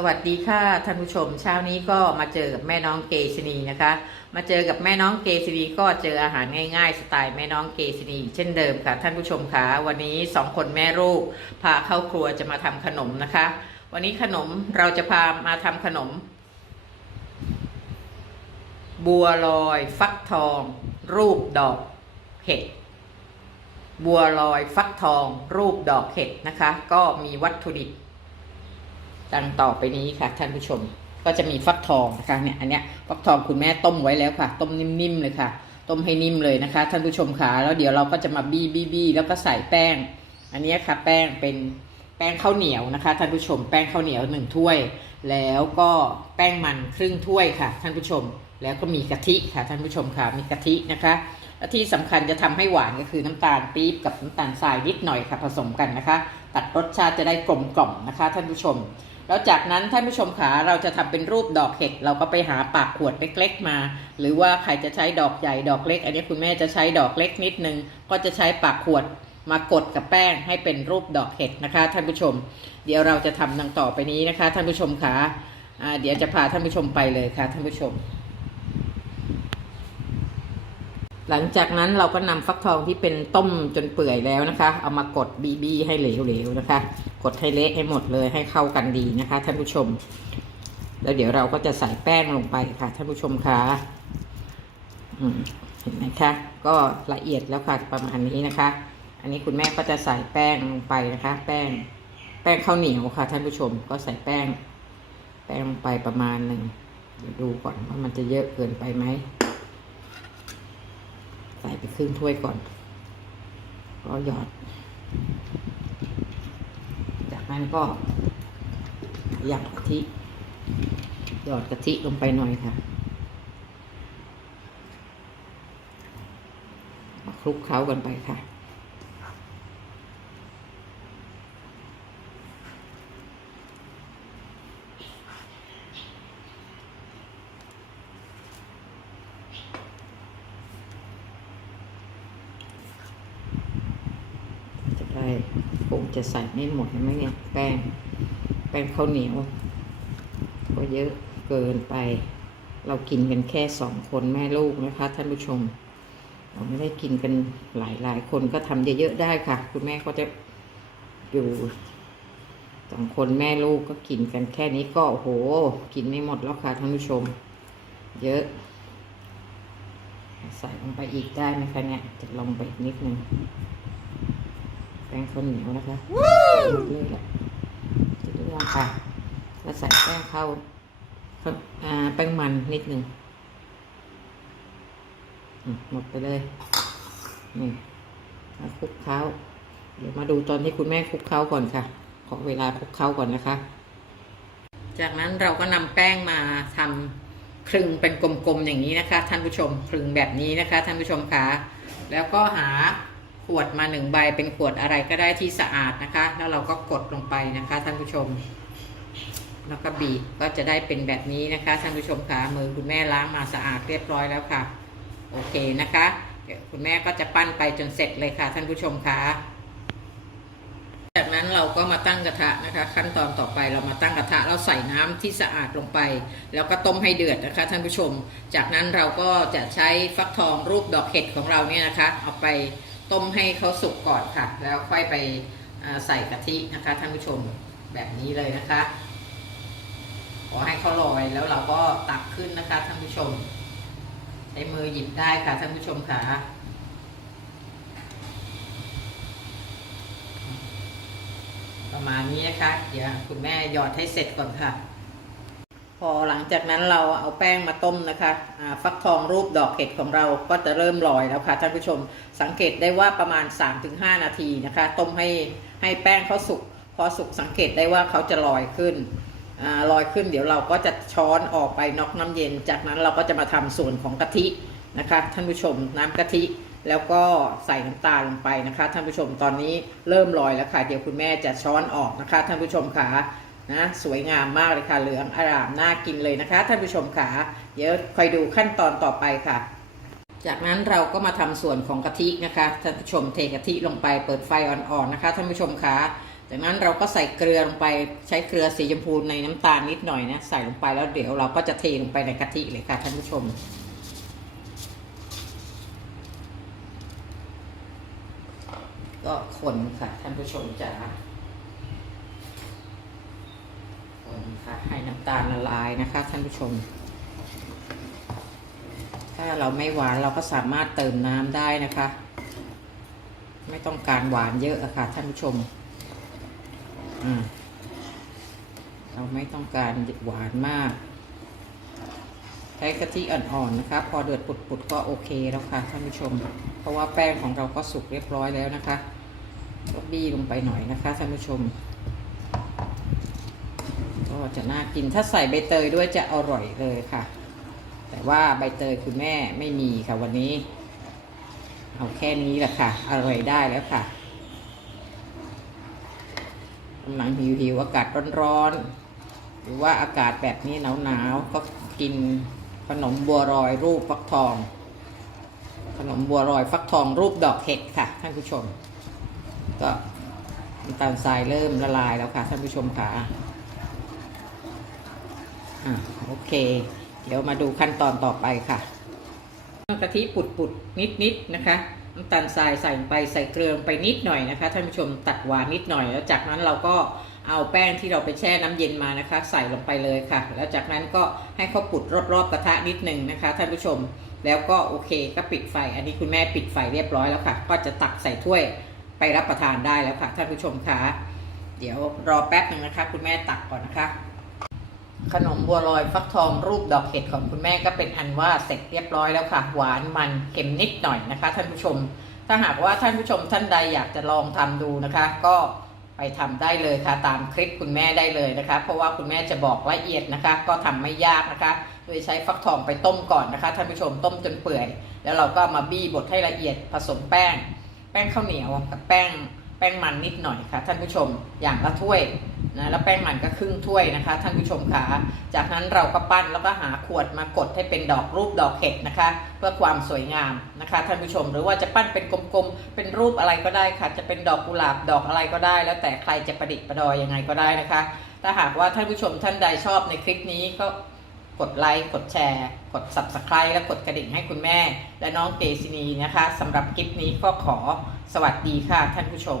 สวัสดีค่ะท่านผู้ชมเช้านี้ก็มาเจอกับแม่น้องเกษณีนะคะ มาเจอกับแม่น้องเกษณีก็เจออาหารง่ายๆ สไตล์แม่น้องเกษณีเช่นเดิมค่ะ ท่านผู้ชมคะวันนี้สองคนแม่ลูกพาเข้าครัวจะมาทำขนมนะคะ วันนี้ขนมเราจะพามาทำขนม บัวลอยฟักทอง รูปดอกเห็ดบัวลอยฟักทอง รูปดอกเห็ดนะคะ ก็มีวัตถุดิบ ดังต่อไปนี้ค่ะท่านผู้ชม ก็จะมีฟักทองนะคะเนี่ยอันเนี้ยฟักทองคุณแม่ต้มไว้แล้วค่ะ ต้มนิ่มๆเลยค่ะ ต้มให้นิ่มเลยนะคะ ท่านผู้ชมค่ะแล้วเดี๋ยวเราก็จะมาบี้บี้บี้แล้วก็ใส่แป้ง อันเนี้ยค่ะ แป้งเป็นแป้งข้าวเหนียวนะคะท่านผู้ชม แป้งข้าวเหนียวหนึ่งถ้วย แล้วก็แป้งมันครึ่งถ้วยค่ะท่านผู้ชม แล้วก็มีกะทิค่ะท่านผู้ชมค่ะมีกะทินะคะและที่สำคัญจะทำให้หวานก็คือน้ำตาลปี๊บกับน้ำตาลทรายนิดหน่อยค่ะผสมกันนะคะ ตัดรสชาติจะได้กลมกล่อมนะคะท่านผู้ชม แล้วจากนั้นท่านผู้ชมขาเราจะทำเป็นรูปดอกเห็ดเราก็ไปหาปากขวดเล็กๆมา หรือว่าใครจะใช้ดอกใหญ่ดอกเล็ก อันนี้คุณแม่จะใช้ดอกเล็กนิดนึง ก็จะใช้ปากขวดมากดกับแป้งให้เป็นรูปดอกเห็ดนะคะ ท่านผู้ชม เดี๋ยวเราจะทำดังต่อไปนี้นะคะ ท่านผู้ชมขาอ่าเดี๋ยวจะพาท่านผู้ชมไปเลยค่ะท่านผู้ชม หลังจากนั้นเราก็นำฟักทองที่เป็นต้มจนเปื่อยแล้วนะคะ เอามากดบีบีให้เหลวๆนะคะ กดให้เละให้หมดเลยให้เข้ากันดีนะคะ ท่านผู้ชม แล้วเดี๋ยวเราก็จะใส่แป้งลงไปค่ะท่านผู้ชมคะเห็นไหมคะ ก็ละเอียดแล้วค่ะประมาณนี้นะคะ อันนี้คุณแม่ก็จะใส่แป้งลงไปนะคะ แป้ง แป้งข้าวเหนียวค่ะ ท่านผู้ชม ก็ใส่แป้ง แป้งลงไปประมาณหนึ่งเดี๋ยวดูก่อนว่ามันจะเยอะเกินไปไหม ใส่ไปครึ่งถ้วยก่อนก็หยอด จากนั้นก็หยอดกะทิหยอดกะทิลงไปหน่อยค่ะมาคลุกเคล้ากันไปค่ะจะได้คง จะใส่ไม่หมดไหมเนี่ยแป้ง แป้งข้าวเหนียวก็เยอะเกินไป เรากินกันแค่สองคนแม่ลูกนะคะท่านผู้ชม เราไม่ได้กินกันหลายหลายคนก็ทำเยอะๆได้ค่ะ คุณแม่ก็จะอยู่สองคนแม่ลูกก็กินกันแค่นี้ก็โอ้โห กินไม่หมดแล้วค่ะท่านผู้ชม เยอะ ใส่ลงไปอีกได้ไหมคะเนี่ยจะลงไปนิดนึง แป้งข้าวเหนียวนะคะหมดเลยแหละจะเรื่องค่ะแล้วใส่แป้งข้าวข้าวอ่าแป้งมันนิดหนึ่งอืมหมดไปเลยนี่มาคลุกเคล้าเดี๋ยวมาดูตอนที่คุณแม่คลุกเคล้าก่อนค่ะ ขอเวลาคลุกเคล้าก่อนนะคะ จากนั้นเราก็นำแป้งมาทำคลึงเป็นกลมๆอย่างนี้นะคะ ท่านผู้ชมคลึงแบบนี้นะคะ ท่านผู้ชมคะแล้วก็หา ขวดมาหนึ่งใบเป็นขวดอะไรก็ได้ที่สะอาดนะคะ แล้วเราก็กดลงไปนะคะท่านผู้ชม แล้วก็บีบก็จะได้เป็นแบบนี้นะคะท่านผู้ชมคะมือคุณแม่ล้างมาสะอาดเรียบร้อยแล้วค่ะ โอเคนะคะคุณแม่ก็จะปั้นไปจนเสร็จเลยค่ะท่านผู้ชมคะจากนั้นเราก็มาตั้งกระทะนะคะ ขั้นตอนต่อไปเรามาตั้งกระทะเราใส่น้ำที่สะอาดลงไป แล้วก็ต้มให้เดือดนะคะท่านผู้ชม จากนั้นเราก็จะใช้ฟักทองรูปดอกเห็ดของเราเนี่ยนะคะ เอาไป ต้มให้เขาสุกก่อนค่ะ แล้วค่อยไปใส่กะทินะคะท่านผู้ชมแบบนี้เลยนะคะ ขอให้เขาลอยแล้วเราก็ตักขึ้นนะคะท่านผู้ชมใช้มือหยิบได้ค่ะท่านผู้ชมค่ะประมาณนี้นะคะ เดี๋ยวคุณแม่หยอดให้เสร็จก่อนค่ะ พอหลังจากนั้นเราเอาแป้งมาต้มนะคะอ่าฟักทองรูปดอกเห็ดของเราก็จะเริ่มลอยแล้วค่ะท่านผู้ชม สังเกตได้ว่าประมาณ 3-5 นาทีนะคะ ต้มให้ให้แป้งเขาสุก พอสุกสังเกตได้ว่าเขาจะลอยขึ้นอลอยขึ้นเดี๋ยวเราก็จะช้อนออกไปนอกน้ำเย็น จากนั้นเราก็จะมาทำส่วนของกะทินะคะท่านผู้ชมน้ำกะทิแล้วก็ใส่น้ำตาลลงไปนะคะท่านผู้ชมตอนนี้เริ่มลอยแล้วค่ะ เดี๋ยวคุณแม่จะช้อนออกนะคะท่านผู้ชมค่ะ นะสวยงามมากเลยค่ะ เหลืองอร่ามน่ากินเลยนะคะ ท่านผู้ชมค่ะเดี๋ยวคอยดูขั้นตอนต่อไปค่ะ จากนั้นเราก็มาทำส่วนของกะทินะคะท่านผู้ชมเทกะทิลงไปเปิดไฟอ่อนๆนะคะท่านผู้ชมค่ะจากนั้นเราก็ใส่เกลือลงไปใช้เกลือสีชมพูในน้ำตาลนิดหน่อยนะใส่ลงไปแล้วเดี๋ยวเราก็จะเทลงไปในกะทิเลยค่ะท่านผู้ชมก็คนค่ะท่านผู้ชมจ๋าคนค่ะ ให้น้ำตาลละลายนะคะท่านผู้ชม ถ้าเราไม่หวานเราก็สามารถเติมน้ำได้นะคะ ไม่ต้องการหวานเยอะอะค่ะท่านผู้ชมอ่าเราไม่ต้องการหวานมาก ใช้กะทิอ่อนๆนะคะ พอเดือดปุดๆก็โอเคแล้วค่ะท่านผู้ชม เพราะว่าแป้งของเราก็สุกเรียบร้อยแล้วนะคะก็บี้ลงไปหน่อยนะคะท่านผู้ชม ก็จะน่ากินถ้าใส่ใบเตยด้วยจะอร่อยเลยค่ะ แต่ว่าใบเตยคุณแม่ไม่มีค่ะวันนี้ เอาแค่นี้แหละค่ะ อร่อยได้แล้วค่ะกำลังหิวหิวๆอากาศร้อนๆหรือว่าอากาศแบบนี้หนาวๆก็กินขนมบัวรอยรูปฟักทอง ขนมบัวรอยฟักทองรูปดอกเห็ดค่ะ ท่านผู้ชม ก็น้ำตาลทรายเริ่มละลายแล้วค่ะ ท่านผู้ชมค่ะ อะโอเค เดี๋ยวมาดูขั้นตอนต่อไปค่ะกะทิปุดปุดนิดนิดๆนะคะน้ำตาลทรายใส่ไปใส่เกลือไปนิดหน่อยนะคะท่านผู้ชมตัดหวานนิดหน่อย แล้วจากนั้นเราก็เอาแป้งที่เราไปแช่น้ำเย็นมานะคะ ใส่ลงไปเลยค่ะ แล้วจากนั้นก็ให้เขาปุดรอบๆกระทะนิดหนึ่งนะคะท่านผู้ชมแล้วก็โอเคก็ปิดไฟ อันนี้คุณแม่ปิดไฟเรียบร้อยแล้วค่ะ ก็จะตักใส่ถ้วยไปรับประทานได้แล้วค่ะท่านผู้ชมคะเดี๋ยวรอแป๊บหนึ่งนะคะ คุณแม่ตักก่อนนะคะ ขนมบัวลอยฟักทองรูปดอกเห็ดของคุณแม่ก็เป็นอันว่าเสร็จเรียบร้อยแล้วค่ะ หวานมันเค็มนิดหน่อยนะคะ ท่านผู้ชม ถ้าหากว่าท่านผู้ชมท่านใดอยากจะลองทำดูนะคะ ก็ไปทำได้เลยค่ะ ตามคลิปคุณแม่ได้เลยนะคะ เพราะว่าคุณแม่จะบอกละเอียดนะคะ ก็ทำไม่ยากนะคะ โดยใช้ฟักทองไปต้มก่อนนะคะ ท่านผู้ชมต้มจนเปื่อย แล้วเราก็มาบี้บดให้ละเอียดผสมแป้ง แป้งข้าวเหนียวกับแป้งแป้งมันนิดหน่อยค่ะ ท่านผู้ชมอย่างละถ้วย นะแล้วแป้งมันก็ครึ่งถ้วยนะคะท่านผู้ชมค่ะจากนั้นเราก็ปั้นแล้วก็หาขวดมากดให้เป็นดอกรูปดอกเห็ดนะคะ เพื่อความสวยงามนะคะท่านผู้ชมหรือว่าจะปั้นเป็นกลมๆเป็นรูปอะไรก็ได้ค่ะ จะเป็นดอกกุหลาบดอกอะไรก็ได้ แล้วแต่ใครจะประดิษฐ์ประดอยยังไงก็ได้นะคะ ถ้าหากว่าท่านผู้ชมท่านใดชอบในคลิปนี้ก็กดไลค์ กดแชร์ กด subscribe และกดกระดิ่งให้คุณแม่ และน้องเกซินีนะคะสำหรับคลิปนี้ก็ขอสวัสดีค่ะท่านผู้ชม